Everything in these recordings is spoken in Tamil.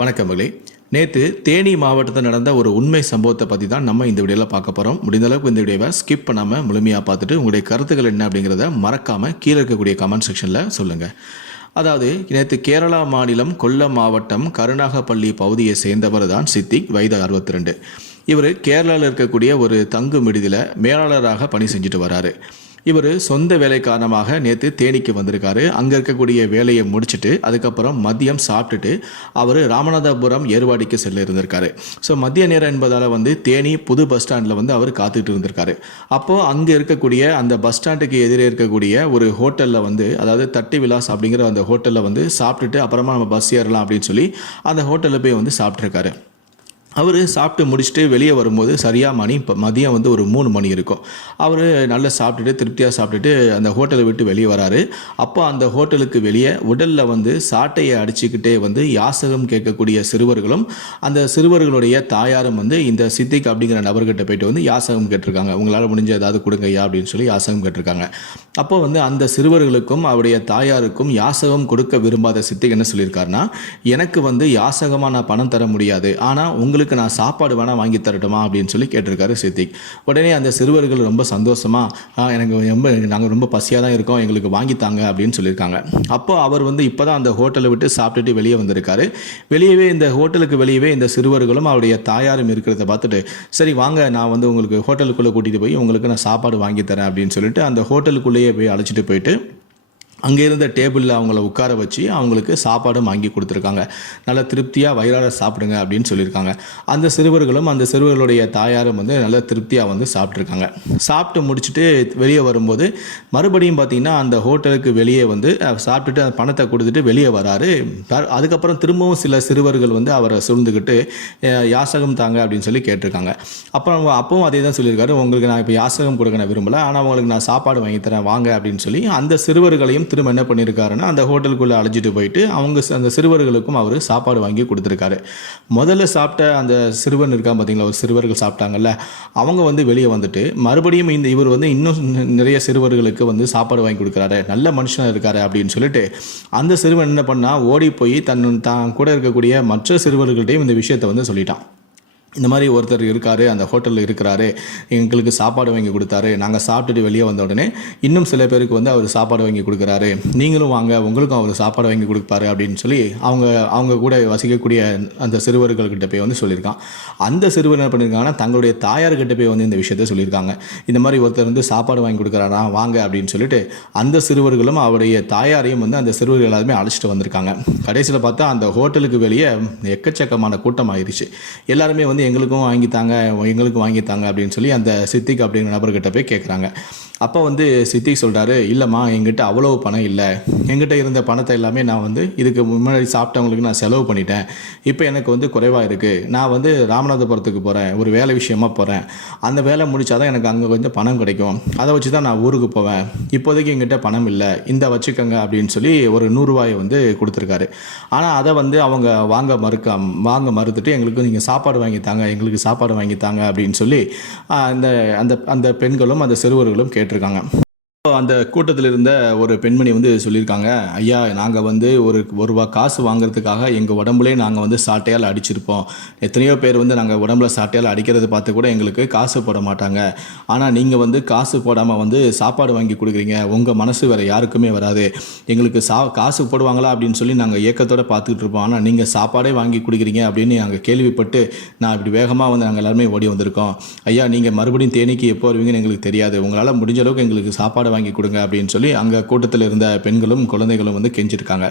வணக்கம் மகளே. நேற்று தேனி மாவட்டத்தில் நடந்த ஒரு உண்மை சம்பவத்தை பற்றி தான் நம்ம இந்த வீடியோவில் பார்க்க போகிறோம் முடிந்த அளவுக்கு இந்த வீடியோவை ஸ்கிப் பண்ணாமல் முழுமையாக பார்த்துட்டு உங்களுடைய கருத்துக்கள் என்ன அப்படிங்கிறத மறக்காமல் கீழே இருக்கக்கூடிய கமெண்ட் செக்ஷனில் சொல்லுங்கள் அதாவது நேற்று கேரளா மாநிலம் கொல்லம் மாவட்டம் கருணாகப்பள்ளி பகுதியை சேர்ந்தவர் தான் சித்திக் வயது அறுபத்தி ரெண்டு இவர் கேரளாவில் இருக்கக்கூடிய ஒரு தங்கு விடுதியில் மேலாளராக பணி செஞ்சுட்டு வராரு. இவர் சொந்த வேலை காரணமாக நேற்று தேனிக்கு வந்திருக்காரு. அங்கே இருக்கக்கூடிய வேலையை முடிச்சுட்டு அதுக்கப்புறம் மதியம் சாப்பிட்டுட்டு அவர் ராமநாதபுரம் ஏர்வாடிக்கு செல்ல இருந்திருக்காரு ஸோ மதிய நேரம் என்பதால் வந்து தேனி புது பஸ் ஸ்டாண்டில் வந்து அவர் காத்துட்டு இருந்திருக்காரு. அப்போது அங்கே இருக்கக்கூடிய அந்த பஸ் ஸ்டாண்டுக்கு எதிரே இருக்கக்கூடிய ஒரு ஹோட்டலில் வந்து அதாவது தட்டி விலாஸ் அப்படிங்கிற அந்த ஹோட்டலில் வந்து சாப்பிட்டுட்டு அப்புறமா நம்ம பஸ் ஏறலாம் அப்படின்னு சொல்லி அந்த ஹோட்டலில் போய் வந்து சாப்பிட்ருக்காரு அவர் சாப்பிட்டு முடிச்சுட்டு வெளியே வரும்போது சரியாக மணி இப்போ மதியம் வந்து ஒரு மூணு மணி இருக்கும். அவர் நல்லா சாப்பிட்டுட்டு திருப்தியாக சாப்பிட்டுட்டு அந்த ஹோட்டலை விட்டு வெளியே வராரு. அப்போ அந்த ஹோட்டலுக்கு வெளியே உடலில் வந்து சாட்டையை அடிச்சுக்கிட்டே வந்து யாசகம் கேட்கக்கூடிய சிறுவர்களும் அந்த சிறுவர்களுடைய தாயாரும் வந்து இந்த சித்திக் அப்படிங்கிற நபர்கிட்ட போயிட்டு வந்து யாசகம் கேட்டிருக்காங்க. உங்களால் முடிஞ்ச ஏதாவது கொடுங்கய்யா அப்படின்னு சொல்லி யாசகம் கேட்டிருக்காங்க. அப்போ வந்து அந்த சிறுவர்களுக்கும் அவருடைய தாயாருக்கும் யாசகம் கொடுக்க விரும்பாத சித்திக் என்ன சொல்லியிருக்காருன்னா எனக்கு வந்து யாசகமாக நான் பணம் தர முடியாது. ஆனால் உங்களுக்கு நான் சாப்பாடு வேணால் வாங்கி தரட்டுமா அப்படின்னு சொல்லி கேட்டிருக்காரு சித்திக். உடனே அந்த சிறுவர்கள் ரொம்ப சந்தோஷமாக எனக்கு ரொம்ப நாங்கள் ரொம்ப பசியாக தான் இருக்கோம் எங்களுக்கு வாங்கித்தாங்க அப்படின்னு சொல்லியிருக்காங்க. அப்போ அவர் வந்து இப்போ தான் அந்த ஹோட்டலை விட்டு சாப்பிட்டுட்டு வெளியே வந்திருக்காரு. வெளியவே இந்த ஹோட்டலுக்கு வெளியவே இந்த சிறுவர்களும் அவருடைய தாயாரும் இருக்கிறத பார்த்துட்டு சரி வாங்க நான் வந்து உங்களுக்கு ஹோட்டலுக்குள்ளே கூட்டிகிட்டு போய் உங்களுக்கு நான் சாப்பாடு வாங்கி தரேன் அப்படின்னு சொல்லிட்டு அந்த ஹோட்டலுக்குள்ளேயே போய் அழைச்சிட்டு போயிட்டு அங்கே இருந்த டேபிளில் அவங்கள உட்கார வச்சு அவங்களுக்கு சாப்பாடும் வாங்கி கொடுத்துருக்காங்க. நல்ல திருப்தியாக வயிறார சாப்பிடுங்க அப்படின்னு சொல்லியிருக்காங்க. அந்த சிறுவர்களும் அந்த சிறுவர்களுடைய தாயாரும் வந்து நல்ல திருப்தியாக வந்து சாப்பிட்ருக்காங்க சாப்பிட்டு முடிச்சுட்டு வெளியே வரும்போது மறுபடியும் பார்த்தீங்கன்னா அந்த ஹோட்டலுக்கு வெளியே வந்து சாப்பிட்டுட்டு அந்த பணத்தை கொடுத்துட்டு வெளியே வராரு. அதுக்கப்புறம் திரும்பவும் சில சிறுவர்கள் வந்து அவரை சூழ்ந்துக்கிட்டு யாசகம் தாங்க அப்படின்னு சொல்லி கேட்டிருக்காங்க. அப்புறம் அப்பவும் அதே தான் சொல்லியிருக்காரு. உங்களுக்கு நான் இப்போ யாசகம் கொடுக்க நான் விரும்பல. ஆனால் உங்களுக்கு நான் சாப்பாடு வாங்கி தரேன். வாங்க அப்படின்னு சொல்லி அந்த சிறுவர்களையும் திரும்ப என்ன பண்ணியிருக்காருன்னா அந்த ஹோட்டலுக்குள்ளே அழைச்சிட்டு போயிட்டு அவங்க அந்த சிறுவர்களுக்கும் அவர் சாப்பாடு வாங்கி கொடுத்துருக்காரு. முதல்ல சாப்பிட்ட அந்த சிறுவன் இருக்கான் பார்த்தீங்களா ஒரு சிறுவர்கள் சாப்பிட்டாங்கல்ல அவங்க வந்து வெளியே வந்துட்டு மறுபடியும் இந்த இவர் வந்து இன்னும் நிறைய சிறுவர்களுக்கு வந்து சாப்பாடு வாங்கி கொடுக்குறாரு நல்ல மனுஷனாக இருக்காரு அப்படின்னு சொல்லிட்டு அந்த சிறுவன் என்ன பண்ணால் ஓடி போய் தன் தான் கூட இருக்கக்கூடிய மற்ற சிறுவர்கள்ட்டையும் இந்த விஷயத்தை வந்து சொல்லிட்டான். இந்த மாதிரி ஒருத்தர் இருக்காரு அந்த ஹோட்டலில் இருக்கிறாரு எங்களுக்கு சாப்பாடு வாங்கி கொடுத்தாரு நாங்கள் சாப்பிட்டுட்டு வெளியே வந்த உடனே இன்னும் சில பேருக்கு வந்து அவர் சாப்பாடு வாங்கி கொடுக்குறாரு. நீங்களும் வாங்க உங்களுக்கும் அவர் சாப்பாடு வாங்கி கொடுப்பாரு அப்படின்னு சொல்லி அவங்க அவங்க கூட வசிக்கக்கூடிய அந்த சிறுவர்கள்கிட்ட போய் வந்து சொல்லியிருக்கான். அந்த சிறுவர் என்ன பண்ணியிருக்காங்கன்னா தங்களுடைய தாயார்கிட்ட போய் வந்து இந்த விஷயத்த சொல்லியிருக்காங்க. இந்த மாதிரி ஒருத்தர் வந்து சாப்பாடு வாங்கி கொடுக்குறாரா வாங்க அப்படின்னு சொல்லிட்டு அந்த சிறுவர்களும் அவருடைய தாயாரையும் வந்து அந்த சிறுவர்கள் எல்லாருமே அழைச்சிட்டு வந்திருக்காங்க. கடைசியில் பார்த்தா அந்த ஹோட்டலுக்கு வெளியே எக்கச்சக்கமான கூட்டம் ஆயிடுச்சு எல்லாருமே வந்து எங்களுக்கும் வாங்கித்தாங்க எங்களுக்கும் வாங்கித்தாங்க அப்படின்னு சொல்லி அந்த சித்திக் அப்படிங்கிற நபர்கிட்ட போய் கேட்குறாங்க அப்போ வந்து சித்திக் சொல்கிறாரு இல்லைம்மா எங்கிட்ட அவ்வளவு பணம் இல்லை. எங்கிட்ட இருந்த பணத்தை எல்லாமே நான் வந்து இதுக்கு முன்னாடி சாப்பிட்டவங்களுக்கு நான் செலவு பண்ணிட்டேன். இப்போ எனக்கு வந்து குறைவாக இருக்குது நான் வந்து ராமநாதபுரத்துக்கு போகிறேன் ஒரு வேலை விஷயமா போகிறேன் அந்த வேலை முடித்தாதான் எனக்கு அங்கே கொஞ்சம் பணம் கிடைக்கும். அதை வச்சு தான் நான் ஊருக்கு போவேன். இப்போதைக்கு எங்கிட்ட பணம் இல்லை. இந்த வச்சுக்கோங்க அப்படின்னு சொல்லி ஒரு நூறுரூவாயை வந்து கொடுத்துருக்காரு. ஆனால் அதை வந்து அவங்க வாங்க மறுக்க வாங்க மறுத்துட்டு எங்களுக்கு நீங்கள் சாப்பாடு வாங்கி தாங்க எங்களுக்கு சாப்பாடு வாங்கி தாங்க அப்படின்னு சொல்லி அந்த அந்த அந்த பெண்களும் அந்த சிறுவர்களும் கேட்டிருக்காங்க. அந்த கூட்டத்தில் இருந்த ஒரு பெண்மணி வந்து சொல்லியிருக்காங்க ஐயா நாங்கள் வந்து ஒரு ஒரு ரூபா காசு வாங்குறதுக்காக எங்கள் உடம்புலே நாங்கள் வந்து சாட்டையால் அடிச்சிருப்போம். எத்தனையோ பேர் வந்து நாங்கள் உடம்புல சாட்டையால் அடிக்கிறது பார்த்து கூட எங்களுக்கு காசு போட மாட்டாங்க. ஆனால் நீங்கள் வந்து காசு போடாமல் வந்து சாப்பாடு வாங்கி கொடுக்குறீங்க. உங்கள் மனசு வேறு யாருக்குமே வராது. எங்களுக்கு சா காசு போடுவாங்களா? அப்படின்னு சொல்லி நாங்கள் ஏக்கத்தோட பார்த்துக்கிட்டு இருப்போம். ஆனால் நீங்கள் சாப்பாடே வாங்கி கொடுக்குறீங்க அப்படின்னு நாங்கள் கேள்விப்பட்டு நான் இப்படி வேகமாக வந்து நாங்கள் எல்லாருமே ஓடி வந்திருக்கோம். ஐயா நீங்கள் மறுபடியும் தேனிக்கு எப்போ வருவீங்கன்னு எங்களுக்கு தெரியாது. உங்களால் முடிஞ்ச அளவுக்கு எங்களுக்கு சாப்பாடு வாங்கி கொடுங்க அப்படின்னு சொல்லி அங்கே கூட்டத்தில் இருந்த பெண்களும் குழந்தைகளும் வந்து கெஞ்சிருக்காங்க.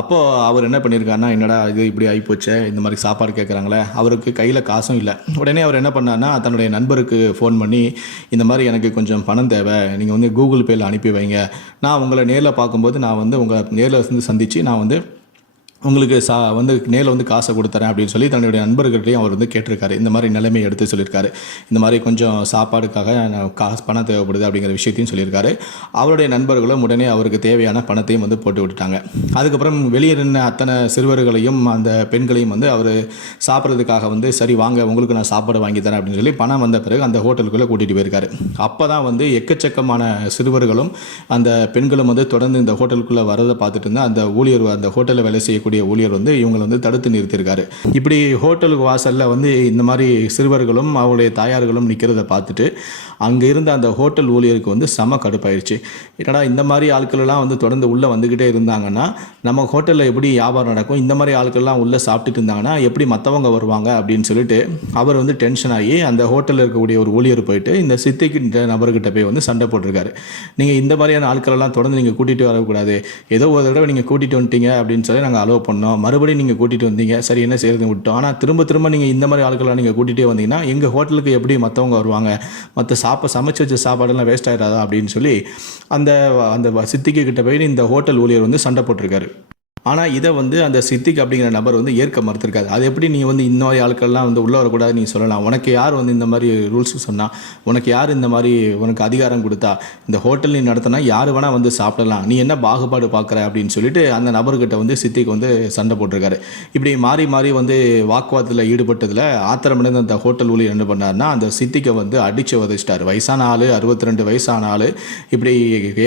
அப்போது அவர் என்ன பண்ணியிருக்காருன்னா என்னடா இது இப்படி ஆகிப்போச்சே இந்த மாதிரி சாப்பாடு கேட்குறாங்களே அவருக்கு கையில் காசும் இல்லை. உடனே அவர் என்ன பண்ணார்னா தன்னுடைய நண்பருக்கு ஃபோன் பண்ணி இந்த மாதிரி எனக்கு கொஞ்சம் பணம் தேவை நீங்கள் வந்து கூகுள் பேயில் அனுப்பி வைங்க. நான் உங்களை நேரில் பார்க்கும்போது நான் வந்து உங்களை நேரில் வந்து சந்தித்து நான் வந்து உங்களுக்கு சா வந்து நேரில் வந்து காசை கொடுத்துறேன் அப்படின்னு சொல்லி தன்னுடைய நண்பர்கள்ட்டையும் அவர் வந்து கேட்டிருக்காரு. இந்த மாதிரி நிலைமை எடுத்து சொல்லியிருக்காரு. இந்த மாதிரி கொஞ்சம் சாப்பாடுக்காக காசு பணம் தேவைப்படுது அப்படிங்கிற விஷயத்தையும் சொல்லியிருக்காரு. அவருடைய நண்பர்களும் உடனே அவருக்கு தேவையான பணத்தையும் வந்து போட்டு விட்டுட்டாங்க. அதுக்கப்புறம் வெளியே நின்ன அத்தனை சிறுவர்களையும் அந்த பெண்களையும் வந்து அவர் சாப்பிட்றதுக்காக வந்து சரி வாங்க உங்களுக்கு நான் சாப்பாடு வாங்கி தரேன் அப்படின்னு சொல்லி பணம் வந்த பிறகு அந்த ஹோட்டலுக்குள்ளே கூட்டிகிட்டு போயிருக்காரு. அப்போ தான் வந்து எக்கச்சக்கமான சிறுவர்களும் அந்த பெண்களும் வந்து தொடர்ந்து இந்த ஹோட்டலுக்குள்ளே வரதை பார்த்துட்டு இருந்தால் அந்த ஊழியர் அந்த ஹோட்டலில் வேலை செய்ய செய்யக்கூடிய ஊழியர் வந்து இவங்களை வந்து தடுத்து நிறுத்தியிருக்காரு. இப்படி ஹோட்டலுக்கு வாசலில் வந்து இந்த மாதிரி சிறுவர்களும் அவருடைய தாயார்களும் நிற்கிறத பார்த்துட்டு அங்கே இருந்த அந்த ஹோட்டல் ஊழியருக்கு வந்து செம கடுப்பாயிருச்சு. என்னடா இந்த மாதிரி ஆட்களெல்லாம் வந்து தொடர்ந்து உள்ளே வந்துக்கிட்டே இருந்தாங்கன்னா நம்ம ஹோட்டலில் எப்படி வியாபாரம் நடக்கும்? இந்த மாதிரி ஆட்கள்லாம் உள்ளே சாப்பிட்டுட்டு இருந்தாங்கன்னா எப்படி மற்றவங்க வருவாங்க? அப்படின்னு சொல்லிட்டு அவர் வந்து டென்ஷன் ஆகி அந்த ஹோட்டலில் இருக்கக்கூடிய ஒரு ஊழியர் போயிட்டு இந்த சித்திக்கின்ற நபர்கிட்ட போய் வந்து சண்டை போட்டிருக்காரு. நீங்கள் இந்த மாதிரியான ஆட்களெல்லாம் தொடர்ந்து நீங்கள் கூட்டிகிட்டு வரக்கூடாது. ஏதோ ஒரு தடவை நீங்கள் கூட்டிகிட்டு வந்துட்டீங்க அப்படின்னு சொல்லி நாங்கள் அலோவ் பண்ணோம். மறுபடியும் நீங்கள் கூட்டிகிட்டு வந்தீங்க. சரி என்ன செய்யறது விட்டோம். ஆனால் திரும்ப திரும்ப நீங்கள் இந்த மாதிரி ஆட்களெல்லாம் நீங்கள் கூட்டிகிட்டே வந்தீங்கன்னா எங்கள் ஹோட்டலுக்கு எப்படி மற்றவங்க வருவாங்க? மற்ற சாப்ப சமைச்சு வச்ச சாப்பாடெல்லாம் வேஸ்ட் ஆயிடாதா அப்படின்னு சொல்லி அந்த அந்த சித்திக்கு கிட்ட போய் இந்த ஹோட்டல் ஊழியர் வந்து சண்டை போட்டிருக்காரு. ஆனால் இதை வந்து அந்த சித்திக் அப்படிங்கிற நபர் வந்து ஏற்க மறுத்திருக்காரு. அது எப்படி நீ வந்து இந்த மாதிரி ஆட்கள்லாம் வந்து உள்ளே வரக்கூடாது நீ சொல்லலாம். உனக்கு யார் வந்து இந்த மாதிரி ரூல்ஸ் சொன்னால் உனக்கு யார் இந்த மாதிரி உனக்கு அதிகாரம் கொடுத்தா இந்த ஹோட்டல் நீ நடத்தினா யார் வேணால் வந்து சாப்பிடலாம். நீ என்ன பாகுபாடு பார்க்குற அப்படின்னு சொல்லிட்டு அந்த நபர்கிட்ட வந்து சித்திக்கு வந்து சண்டை போட்டிருக்காரு. இப்படி மாறி மாறி வந்து வாக்குவாதத்தில் ஈடுபட்டதில் ஆத்திரமடைந்த அந்த ஹோட்டல் ஊழியர் என்ன பண்ணார்னா அந்த சித்திக்கை வந்து அடித்து உதச்சிட்டார். வயசான ஆள் அறுபத்தி ரெண்டு வயசான ஆள் இப்படி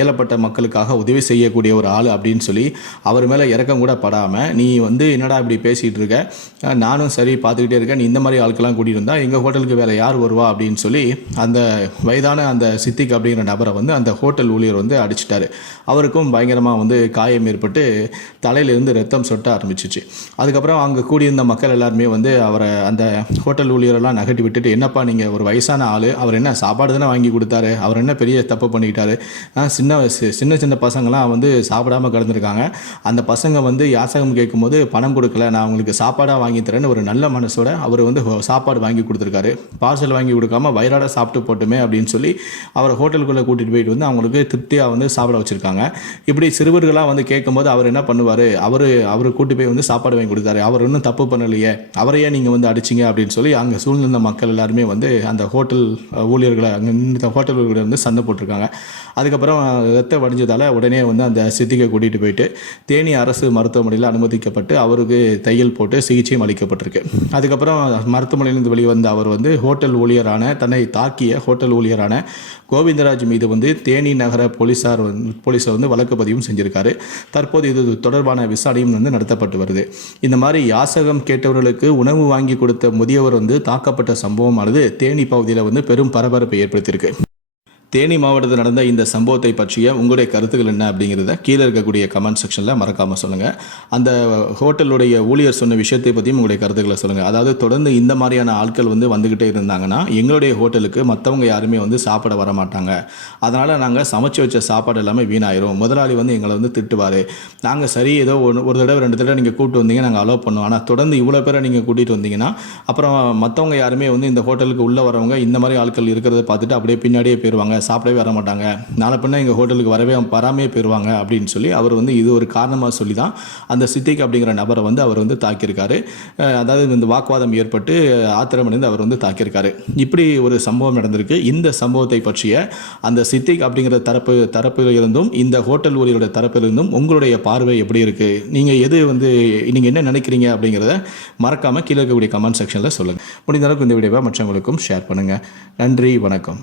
ஏழப்பட்ட மக்களுக்காக உதவி செய்யக்கூடிய ஒரு ஆள் அப்படின்னு சொல்லி அவர் மேலே இறக்க இறக்கம் கூட படாமல் நீ வந்து என்னடா இப்படி பேசிகிட்டு இருக்க நானும் சரி பார்த்துக்கிட்டே இருக்கேன். நீ இந்த மாதிரி ஆட்கள்லாம் கூட்டிகிட்டு இருந்தால் எங்கள் ஹோட்டலுக்கு வேறு யார் வருவா அப்படின்னு சொல்லி அந்த வயதான அந்த சித்திக் அப்படிங்கிற நபரை வந்து அந்த ஹோட்டல் ஊழியர் வந்து அடிச்சிட்டாரு. அவருக்கும் பயங்கரமாக வந்து காயம் ஏற்பட்டு தலையிலிருந்து ரத்தம் சொட்ட ஆரம்பிச்சிச்சு. அதுக்கப்புறம் அங்கே கூடியிருந்த மக்கள் எல்லாருமே வந்து அவரை அந்த ஹோட்டல் ஊழியரெல்லாம் நகட்டி விட்டுட்டு என்னப்பா நீங்கள் ஒரு வயசான ஆள் அவர் என்ன சாப்பாடு தானே வாங்கி கொடுத்தாரு அவர் என்ன பெரிய தப்பு பண்ணிக்கிட்டாரு? சின்ன வயசு- சின்ன சின்ன பசங்களாம் வந்து சாப்பிடாம கிடந்திருக்காங்க. அந்த பசங்க வந்து யாசகம் கேட்கும்போது பணம் கொடுக்கல நான் அவங்களுக்கு சாப்பாடாக வாங்கி தரேன்னு ஒரு நல்ல மனசோட அவர் வந்து ஹோ- சாப்பாடு வாங்கி கொடுத்துருக்காரு. பார்சல் வாங்கி கொடுக்காம வயிறாட சாப்பிட்டு போட்டுமே அப்படின்னு சொல்லி அவரை ஹோட்டலுக்குள்ளே கூட்டிகிட்டு போயிட்டு வந்து அவங்களுக்கு திருப்தியாக வந்து சாப்பிட வச்சுருக்காங்க. இப்படி சிறுவர்களாக வந்து கேட்கும்போது அவர் என்ன பண்ணுவார்? அவர் அவர் கூட்டி போய் வந்து சாப்பாடு வாங்கி கொடுத்தாரு. அவர் இன்னும் தப்பு பண்ணலையே. அவரையே நீங்கள் வந்து அடிச்சிங்க அப்படின்னு சொல்லி அங்கே சூழ்நிலை மக்கள் எல்லாருமே வந்து அந்த ஹோட்டல் ஊழியர்களை அங்கே இந்த ஹோட்டல்களை வந்து சண்டை போட்டிருக்காங்க. அதுக்கப்புறம் ரத்தம் வடிஞ்சதால் உடனே வந்து அந்த சித்திகை கூட்டிகிட்டு போயிட்டு தேனி அரசு மருத்துவமனையில் அனுமதிக்கப்பட்டு அவருக்கு தையல் போட்டு சிகிச்சையும் அளிக்கப்பட்டிருக்கு. அதுக்கப்புறம் மருத்துவமனையிலிருந்து வெளிவந்த அவர் வந்து ஹோட்டல் ஊழியரான தன்னை தாக்கிய ஹோட்டல் ஊழியரான கோவிந்தராஜ் மீது வந்து தேனி நகர போலீசார் வந்து போலீஸை வந்து வழக்கு பதிவும் செஞ்சிருக்காரு. தற்போது இது தொடர்பான விசாரணையும் வந்து நடத்தப்பட்டு வருது. இந்த மாதிரி யாசகம் கேட்டவர்களுக்கு உணவு வாங்கி கொடுத்த முதியவர் வந்து தாக்கப்பட்ட சம்பவமானது தேனி பகுதியில் வந்து பெரும் பரபரப்பை ஏற்படுத்தியிருக்கு. தேனி மாவட்டத்தில் நடந்த இந்த சம்பவத்தை பற்றிய உங்களுடைய கருத்துக்கள் என்ன அப்படிங்கிறத கீழே இருக்கக்கூடிய கமெண்ட் செக்ஷனில் மறக்காமல் சொல்லுங்கள் அந்த ஹோட்டலுடைய ஊழியர் சொன்ன விஷயத்தை பற்றியும் உங்களுடைய கருத்துக்களை சொல்லுங்கள் அதாவது தொடர்ந்து இந்த மாதிரியான ஆட்கள் வந்து வந்துக்கிட்டே இருந்தாங்கன்னா எங்களுடைய ஹோட்டலுக்கு மற்றவங்க யாருமே வந்து சாப்பிட வர மாட்டாங்க. அதனால் நாங்கள் சமைச்சு வச்ச சாப்பாடு எல்லாமே வீணாயிரும். முதலாளி வந்து எங்களை வந்து திட்டுவார். நாங்கள் சரி ஏதோ ஒன்று ஒரு தடவை ரெண்டு தடவை நீங்கள் கூப்பிட்டு வந்தீங்க நாங்கள் அலோவ் பண்ணுவோம் ஆனால் தொடர்ந்து இவ்வளோ பேரை நீங்கள் கூட்டிகிட்டு வந்தீங்கன்னா அப்புறம் மற்றவங்க யாருமே வந்து இந்த ஹோட்டலுக்கு உள்ளே வரவங்க இந்த மாதிரி ஆட்கள் இருக்கிறத பார்த்துட்டு அப்படியே பின்னாடியே போயிடுவாங்க சாப்பிடவே வர மாட்டாங்க. நாளை பின்ன எங்கள் ஹோட்டலுக்கு வரவே வராமே போயிடுவாங்க அப்படின்னு சொல்லி அவர் வந்து இது ஒரு காரணமாக சொல்லி தான் அந்த சித்திக் அப்படிங்கிற நபரை வந்து அவர் வந்து தாக்கியிருக்காரு. அதாவது இந்த வாக்குவாதம் ஏற்பட்டு ஆத்திரமடைந்து அவர் வந்து தாக்கியிருக்காரு. இப்படி ஒரு சம்பவம் நடந்திருக்கு. இந்த சம்பவத்தை பற்றிய அந்த சித்திக் அப்படிங்கிற தரப்பு தரப்பில் இருந்தும் இந்த ஹோட்டல் ஊழியருடைய தரப்பில் இருந்தும் உங்களுடைய பார்வை எப்படி இருக்குது நீங்கள் எது வந்து நீங்கள் என்ன நினைக்கிறீங்க அப்படிங்கிறத மறக்காமல் கீழே இருக்கக்கூடிய கமெண்ட் செக்ஷனில் சொல்லுங்கள் முடிந்த அளவுக்கு இந்த வீடியோவை மற்றவங்களுக்கும் ஷேர் பண்ணுங்கள் நன்றி வணக்கம்.